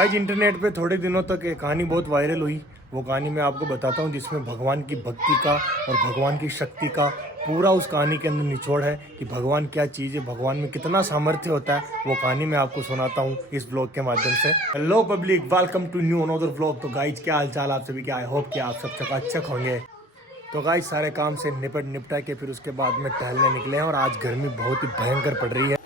आज इंटरनेट पे थोड़े दिनों तक एक कहानी बहुत वायरल हुई। वो कहानी मैं आपको बताता हूँ जिसमें भगवान की भक्ति का और भगवान की शक्ति का पूरा उस कहानी के अंदर निचोड़ है कि भगवान क्या चीज़ है, भगवान में कितना सामर्थ्य होता है। वो कहानी मैं आपको सुनाता हूँ इस ब्लॉग के माध्यम से। Hello public, welcome to new another blog. तो गाइज क्या हाल चाल आप सभी के, आई होप कि आप सब चकाचक होंगे। तो गाइज सारे काम से निपटा के फिर उसके बाद में टहलने निकले हैं और आज गर्मी बहुत ही भयंकर पड़ रही है।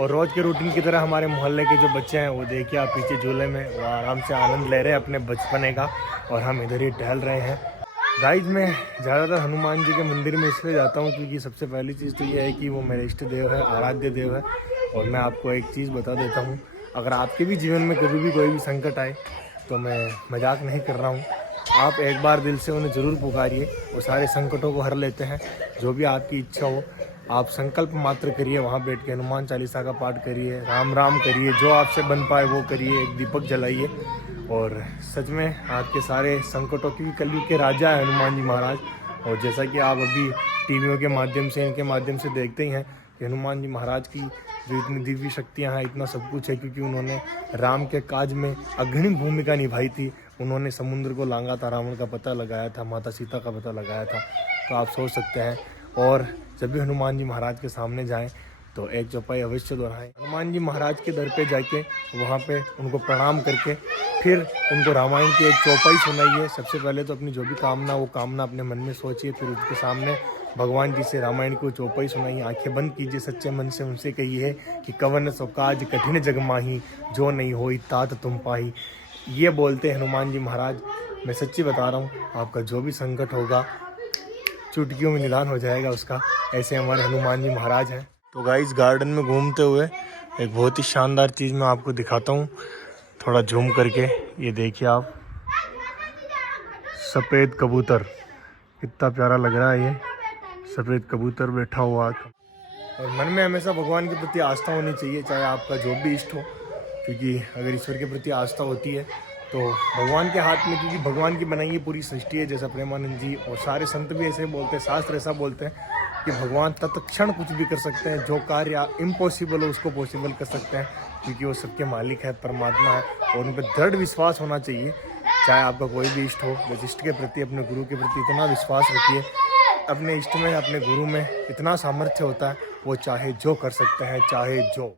और रोज़ के रूटीन की तरह हमारे मोहल्ले के जो बच्चे हैं वो देखिए आप पीछे झूले में वो आराम से आनंद ले रहे हैं अपने बचपने का, और हम इधर ही टहल रहे हैं। गाइज मैं ज़्यादातर हनुमान जी के मंदिर में इसलिए जाता हूँ क्योंकि सबसे पहली चीज़ तो ये है कि वो मेरे इष्ट देव है, आराध्य देव है। और मैं आपको एक चीज़ बता देता हूँ, अगर आपके भी जीवन में कभी भी कोई भी संकट आए तो मैं मजाक नहीं कर रहा हूँ, आप एक बार दिल से उन्हें ज़रूर पुकारिए, वो सारे संकटों को हर लेते हैं। जो भी आपकी इच्छा हो आप संकल्प मात्र करिए, वहाँ बैठ के हनुमान चालीसा का पाठ करिए, राम राम करिए, जो आपसे बन पाए वो करिए, एक दीपक जलाइए। और सच में आपके सारे संकटों की कलयुग के राजा है हनुमान जी महाराज। और जैसा कि आप अभी टीवियों के माध्यम से इनके माध्यम से देखते ही हैं कि हनुमान जी महाराज की जो इतनी दिव्य शक्तियाँ हैं, इतना सब कुछ है क्योंकि उन्होंने राम के काज में अग्रणी भूमिका निभाई थी। उन्होंने समुद्र को लांगा था, रावण का पता लगाया था, माता सीता का पता लगाया था। तो आप सोच सकते हैं। और जब भी हनुमान जी महाराज के सामने जाएं तो एक चौपाई अवश्य दोहराएं। हनुमान जी महाराज के दर पे जाके वहाँ पे उनको प्रणाम करके फिर उनको रामायण की एक चौपाई सुनाइए। सबसे पहले तो अपनी जो भी कामना वो कामना अपने मन में सोचिए, फिर उसके सामने भगवान जी से रामायण को चौपाई सुनाइए। आंखें बंद कीजिए, सच्चे मन से उनसे कहिए कि कवन सो काज कठिन जग माही, जो नहीं होई तात तुम पाही। ये बोलते हैं हनुमान जी महाराज। मैं सच्ची बता रहा हूँ, आपका जो भी संकट होगा चुटकियों में निदान हो जाएगा उसका। ऐसे हमारे हनुमान जी महाराज हैं। तो गाइस गार्डन में घूमते हुए एक बहुत ही शानदार चीज़ मैं आपको दिखाता हूँ, थोड़ा झूम करके। ये देखिए आप, सफ़ेद कबूतर, कितना प्यारा लग रहा है ये सफ़ेद कबूतर बैठा हुआ। और मन में हमेशा भगवान के प्रति आस्था होनी चाहिए, चाहे आपका जो भी इष्ट हो, क्योंकि अगर ईश्वर के प्रति आस्था होती है तो भगवान के हाथ में, क्योंकि भगवान की बनाई हुई पूरी सृष्टि है। जैसा प्रेमानंद जी और सारे संत भी ऐसे बोलते हैं, शास्त्र ऐसा बोलते हैं कि भगवान तत्क्षण कुछ भी कर सकते हैं, जो कार्य इम्पॉसिबल हो उसको पॉसिबल कर सकते हैं, क्योंकि वो सबके मालिक है, परमात्मा है। और उन पर दृढ़ विश्वास होना चाहिए, चाहे आपका कोई भी इष्ट हो। बस इष्ट के प्रति, अपने गुरु के प्रति इतना विश्वास रखिए। अपने इष्ट में, अपने गुरु में इतना सामर्थ्य होता है, वो चाहे जो कर सकते हैं, चाहे जो।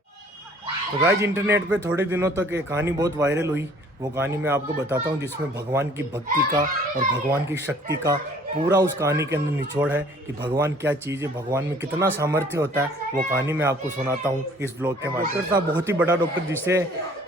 तो गाइज इंटरनेट पे थोड़े दिनों तक एक कहानी बहुत वायरल हुई। वो कहानी मैं आपको बताता हूँ जिसमें भगवान की भक्ति का और भगवान की शक्ति का पूरा उस कहानी के अंदर निचोड़ है कि भगवान क्या चीज़ है, भगवान में कितना सामर्थ्य होता है। वो कहानी मैं आपको सुनाता हूँ इस ब्लॉग के माध्यम से। डॉक्टर साहब, बहुत ही बड़ा डॉक्टर, जिसे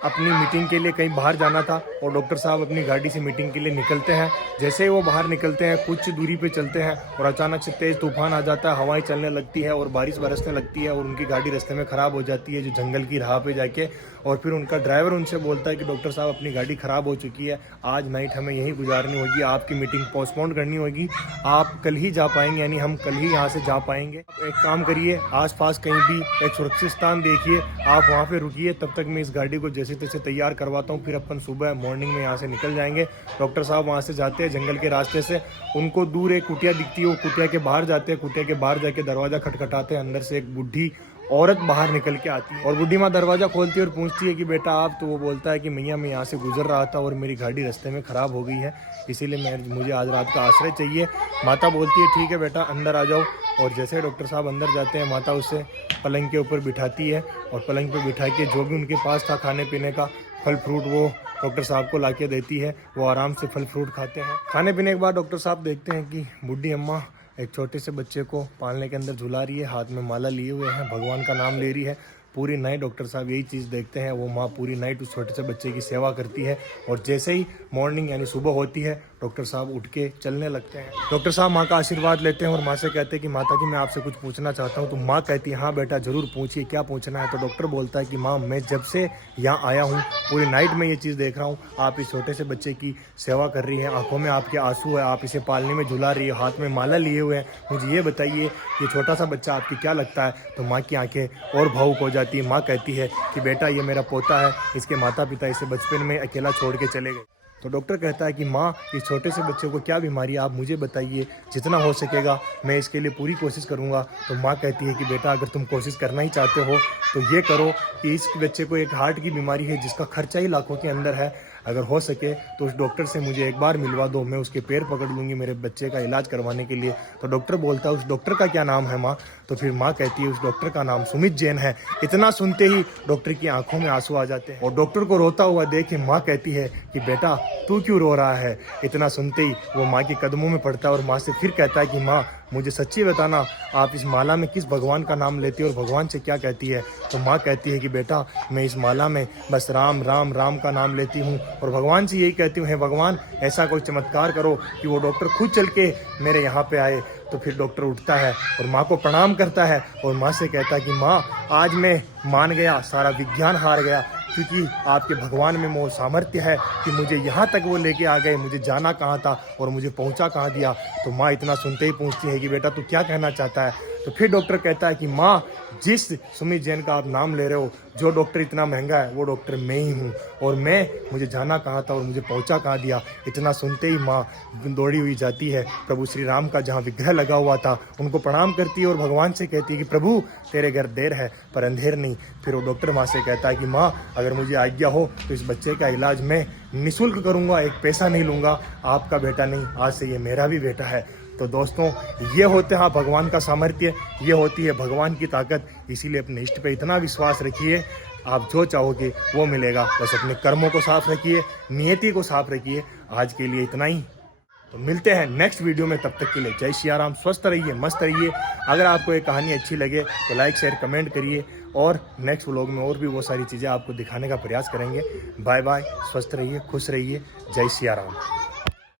अपनी मीटिंग के लिए कहीं बाहर जाना था, और डॉक्टर साहब अपनी गाड़ी से मीटिंग के लिए निकलते हैं। जैसे ही वो बाहर निकलते हैं कुछ दूरी पे चलते हैं और अचानक से तेज़ तूफान आ जाता है, हवाएं चलने लगती है और बारिश बरसने लगती है और उनकी गाड़ी रास्ते में ख़राब हो जाती है, जो जंगल की राह पे जाके। और फिर उनका ड्राइवर उनसे बोलता है कि डॉक्टर साहब अपनी गाड़ी ख़राब हो चुकी है, आज नाइट हमें यहीं गुजारनी होगी, आपकी मीटिंग पोस्टपोन करनी होगी, आप कल ही जा पाएंगे, यानी हम कल ही यहाँ से जा पाएंगे। एक काम करिए, आसपास कहीं भी एक सुरक्षित स्थान देखिए, आप वहाँ पे रुकिए, तब तक मैं इस गाड़ी को जैसे तैसे तैयार करवाता हूँ, फिर अपन सुबह मॉर्निंग में यहाँ से निकल जाएंगे। डॉक्टर साहब वहाँ से जाते हैं जंगल के रास्ते से, उनको दूर एक कुटिया दिखती है, वो कुटिया के बाहर जाते हैं। कुटिया के बाहर जाके दरवाज़ा खटखटाते हैं, अंदर से एक बुढ़ी औरत बाहर निकल के आती है और बुढ़ी माँ दरवाज़ा खोलती है और पूछती है कि बेटा आप। तो वो बोलता है कि मैया मैं यहाँ से गुजर रहा था और मेरी गाड़ी रास्ते में ख़राब हो गई है, इसीलिए मुझे आज रात का आश्रय चाहिए। माता बोलती है ठीक है बेटा अंदर आ जाओ। और जैसे डॉक्टर साहब अंदर जाते हैं, माता उसे पलंग के ऊपर बिठाती है और पलंग पर बिठा के जो भी उनके पास था खाने पीने का फल फ्रूट वो डॉक्टर साहब को लाके देती है। वो आराम से फल फ्रूट खाते हैं। खाने पीने के बाद डॉक्टर साहब देखते हैं कि बुढ़ी अम्मा एक छोटे से बच्चे को पालने के अंदर झुला रही है, हाथ में माला लिए हुए हैं, भगवान का नाम ले रही है। पूरी नाइट डॉक्टर साहब यही चीज़ देखते हैं, वो माँ पूरी नाइट उस छोटे से बच्चे की सेवा करती है। और जैसे ही मॉर्निंग यानी सुबह होती है, डॉक्टर साहब उठ के चलने लगते हैं। डॉक्टर साहब माँ का आशीर्वाद लेते हैं और माँ से कहते हैं कि माता जी मैं आपसे कुछ पूछना चाहता हूँ। तो माँ कहती है हाँ बेटा ज़रूर पूछिए, क्या पूछना है। तो डॉक्टर बोलता है कि माँ मैं जब से यहाँ आया हूँ पूरी नाइट में ये चीज़ देख रहा हूँ, आप इस छोटे से बच्चे की सेवा कर रही हैं, आंखों में आपके आंसू है, आप इसे पालने में झुला रही है, हाथ में माला लिए हुए हैं। मुझे ये बताइए ये छोटा सा बच्चा आपकी क्या लगता है। तो माँ की आंखें और भावुक हो जाती है। माँ कहती है कि बेटा ये मेरा पोता है, इसके माता पिता इसे बचपन में अकेला छोड़ के चले गए। तो डॉक्टर कहता है कि माँ, इस छोटे से बच्चे को क्या बीमारी है, आप मुझे बताइए, जितना हो सकेगा मैं इसके लिए पूरी कोशिश करूँगा। तो माँ कहती है कि बेटा, अगर तुम कोशिश करना ही चाहते हो तो ये करो कि इस बच्चे को एक हार्ट की बीमारी है जिसका खर्चा ही लाखों के अंदर है। अगर हो सके तो उस डॉक्टर से मुझे एक बार मिलवा दो, मैं उसके पैर पकड़ लूँगी मेरे बच्चे का इलाज करवाने के लिए। तो डॉक्टर बोलता है, उस डॉक्टर का क्या नाम है माँ? तो फिर माँ कहती है, उस डॉक्टर का नाम सुमित जैन है। इतना सुनते ही डॉक्टर की आंखों में आंसू आ जाते हैं और डॉक्टर को रोता हुआ देख के माँ कहती है कि बेटा, तू क्यों रो रहा है? इतना सुनते ही वो माँ के कदमों में पड़ता है और माँ से फिर कहता है कि माँ, मुझे सच्ची बताना, आप इस माला में किस भगवान का नाम लेती है और भगवान से क्या कहती है? तो माँ कहती है कि बेटा, मैं इस माला में बस राम राम राम का नाम लेती हूँ और भगवान से यही कहती हूँ, हे भगवान, ऐसा कोई चमत्कार करो कि वो डॉक्टर खुद चल के मेरे यहाँ पे आए। तो फिर डॉक्टर उठता है और माँ को प्रणाम करता है और माँ से कहता है कि माँ, आज मैं मान गया, सारा विज्ञान हार गया, क्योंकि आपके भगवान में वो सामर्थ्य है कि मुझे यहाँ तक वो लेके आ गए, मुझे जाना कहाँ था और मुझे पहुँचा कहाँ दिया। तो माँ इतना सुनते ही पूछती है कि बेटा, तू क्या कहना चाहता है? तो फिर डॉक्टर कहता है कि माँ, जिस सुमित जैन का आप नाम ले रहे हो, जो डॉक्टर इतना महंगा है, वो डॉक्टर मैं ही हूँ और मुझे जाना कहाँ था और मुझे पहुँचा कहाँ दिया। इतना सुनते ही माँ दौड़ी हुई जाती है, प्रभु श्री राम का जहाँ विग्रह लगा हुआ था उनको प्रणाम करती है और भगवान से कहती है कि प्रभु, तेरे घर देर है पर अंधेर नहीं। फिर वो डॉक्टर माँ से कहता है कि माँ, अगर मुझे आज्ञा हो तो इस बच्चे का इलाज मैं निःशुल्क करूँगा, एक पैसा नहीं लूँगा। आपका बेटा नहीं, आज से ये मेरा भी बेटा है। तो दोस्तों, ये होते हैं भगवान का सामर्थ्य, ये होती है भगवान की ताकत। इसीलिए अपने इष्ट पे इतना विश्वास रखिए, आप जो चाहोगे वो मिलेगा। बस अपने कर्मों को साफ रखिए, नियति को साफ रखिए। आज के लिए इतना ही, तो मिलते हैं नेक्स्ट वीडियो में। तब तक के लिए जय सिया राम, स्वस्थ रहिए, मस्त रहिए। अगर आपको ये कहानी अच्छी लगे तो लाइक शेयर कमेंट करिए और नेक्स्ट व्लॉग में और भी बहुत सारी चीज़ें आपको दिखाने का प्रयास करेंगे। बाय बाय, स्वस्थ रहिए, खुश रहिए, जय सिया राम।